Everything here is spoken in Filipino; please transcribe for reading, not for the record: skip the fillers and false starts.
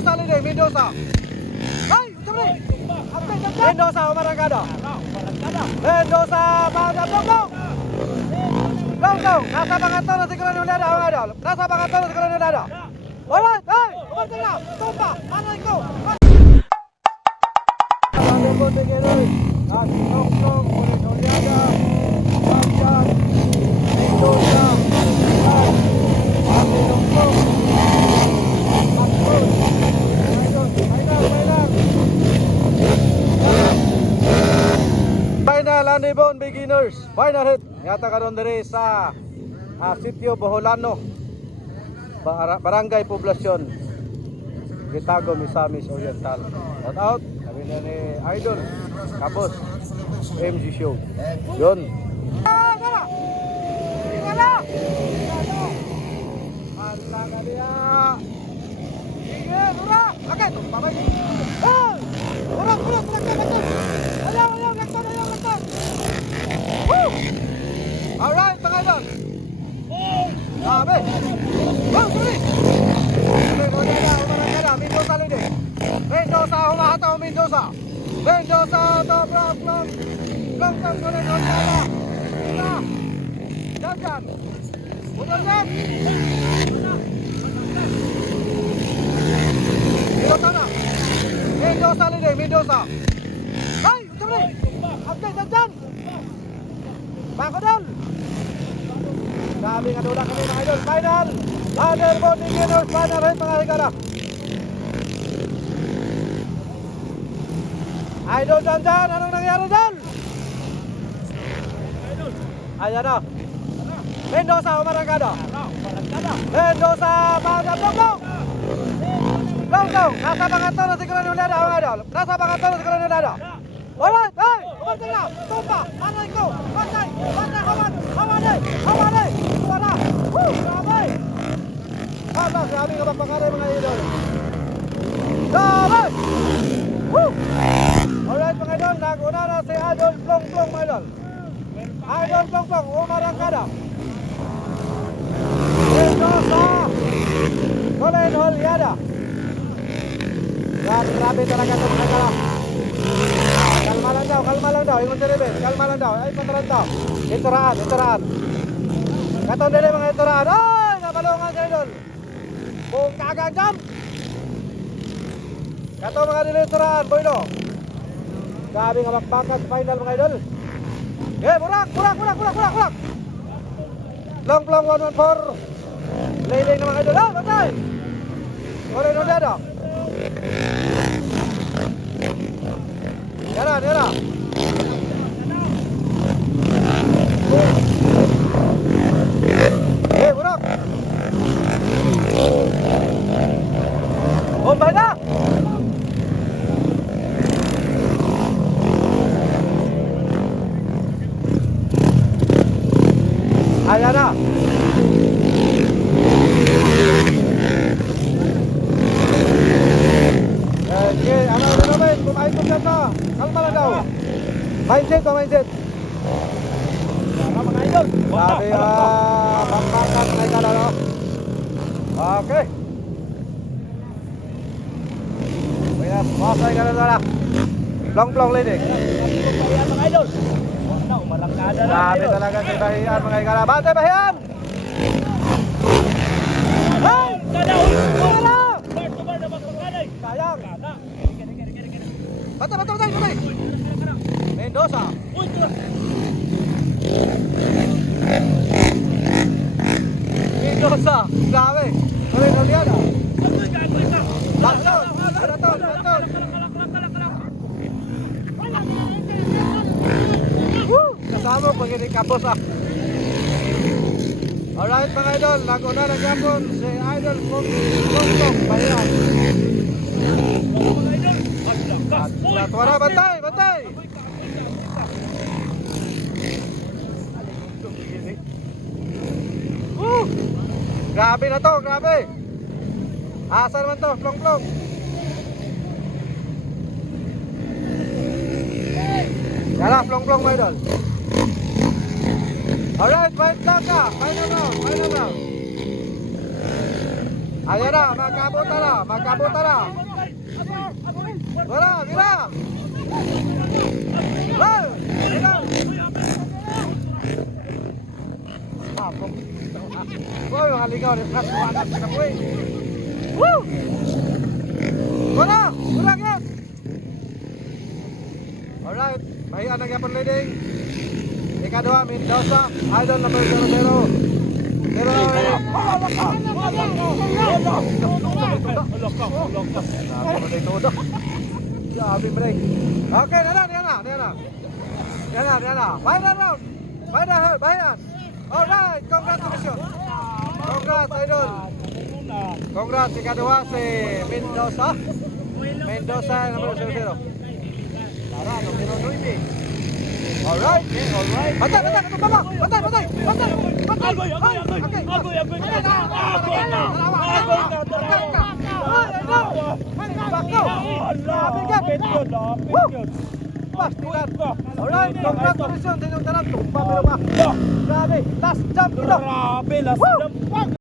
Mendoza leading, Mendoza. Hey, sorry. Mendoza umarangkada. Mendoza pada Plong. Plong, nasa pangatlo na si Granulada, mga idol. Nasa pangatlo na si Granulada. Alright, hey, umarangkada. Tumpa, aray ko. Ada pun begini. Plong, Granulada. Bagian Mendoza. Final Landibon beginners. Final hit. Yata karon diri sa sitio Boholano. Barangay Poblasyon. Gitago, Misamis Oriental. Shout out. Kami na ni Idol Kabos MG Show. Yun. Pantang dia. Sige, mura. Oke, babay. Hey! Mura. Ayaw, laktan. Woo! Alright, mga idol. Sabi. Oh, sorry. Mendoza leading. Mendoza humahataw, Mendoza. Mendoza to Plong. Plong ulit. Jangan. Udah kan? Mendoza leading, Mendoza. Hai, sorry. Update jangan. Pakodol. Sabi nga dula kami mga idol. Final. Landibon beginners. Final hit mga higala. Idol jangan. Anong nangyari dyan? Ayan na. Mendoza umarangkada. Mendoza pada Plong. Nasa pangatlo na si Granulada, mga idol. Nasa pangatlo na si Granulada. Alright, hey, umarangkada. Tumpa, aray ko. Patay, hawali. Suara. Woo, grabe. Grabe ka magpakaray mga idol. Grabe. Woo. Alright mga idol, nag-una na si Idol Plong mga idol. Idol Plong, umarangkada. Mendoza. Colin Holyada. Grabe talaga ito mga idol. Kalma lang daw. Ingon diri ben. Kalma lang daw. Ay pataran daw. Ituraan. Katon diri mga ituraan. Ay, nabalungan sa idol. Kung kagagam. Katon mga dili ituraan, boyno. Grabe nga magbakas final mga idol. Burak. Plong 114. Leading na mga idol. Batay. Colin Holyada. Yara. Burak. Bombay na. Ayan na. Okay, ano naman, kumain ko dyan na. Kalma lang daw. Mindset. Mga idol. Sabi, pagpakas na ikaw na, no? Okay. Masay ka na na. Plong leading. Mga idol. Umarangkada na. Sabi talaga si Bahian, mga ikala. Bante, Bahian! Hey! Wala! Bar na magpangkanay. Sayang. Kada. Batay. Mendoza. Uy, tura. Mendoza. Grabe. Colin Holyada. Agoy ka. Baton. Kasama pag ini kapos ah. Alright mga idol, nag-una na gyapon si Idol Plong Bahian. Mga idol. Paglakas. Tuwara, bantay. Grabe na to, grabe. Asa naman to, Plong. Yala, Plong mga idol. Alright, final round. Ayan na, magkabutan na, magkabutan na. Wala, mira. Wow, mira. Woi, haligaw ni Pras Wanak sa kuwi. Woo! Wala, wala yan. Alright, mahiya na gyapon leading. Ikadua, Mendoza, idol number 00. Pero Grabe break. Okay, na. Final round. Final. Alright, congratulations. Congrats, idol. Congrats, ikadua si Mendoza. Mendoza, number 00. Tara, numero 9. Alright. Patay. Alright, congratulations sa inyong tanan. Tumpang pero ba? Grabe, last jump ito. Grabe, last jump.